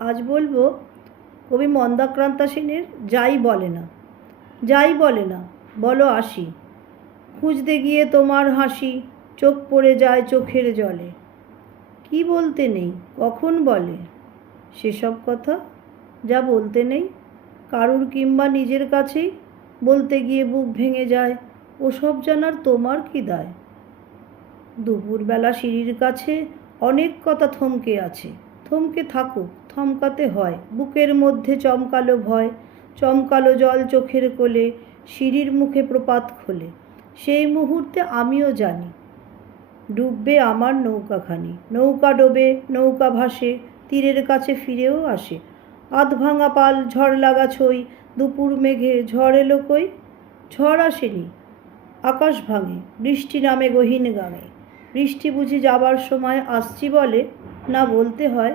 আজ বলবো কবি মন্দাক্রান্তা সেনের যাই বলে না। যাই বলে না বলো আসি, খুঁজতে গিয়ে তোমার হাসি, চোখ পড়ে যায় চোখের জলে। কি বলতে নেই কখন বলে সেসব কথা, যা বলতে নেই কারুর কিংবা নিজের কাছেই, বলতে গিয়ে বুক ভেঙে যায়, ওসব জানার তোমার কি দায়। দুপুরবেলা সিঁড়ির কাছে অনেক কথা থমকে আছে, থমকে থাকুক, থমকাতে হয়। বুকের মধ্যে চমকালো ভয়, চমকালো জল চোখের কোলে, সিঁড়ির মুখে প্রপাত খোলে। সেই মুহূর্তে আমিও জানি ডুববে আমার নৌকাখানি। নৌকা ডোবে, নৌকা ভাসে, তীরের কাছে ফিরেও আসে। আধ ভাঙা পাল, ঝড় লাগা ছই, দুপুর মেঘে ঝড় এলো কই। ঝড় আসেনি, আকাশ ভাঙে, বৃষ্টি নামে গহীন গাঙে। বৃষ্টি বুঝি যাবার সময় আসছি বলে, না বলতে হয়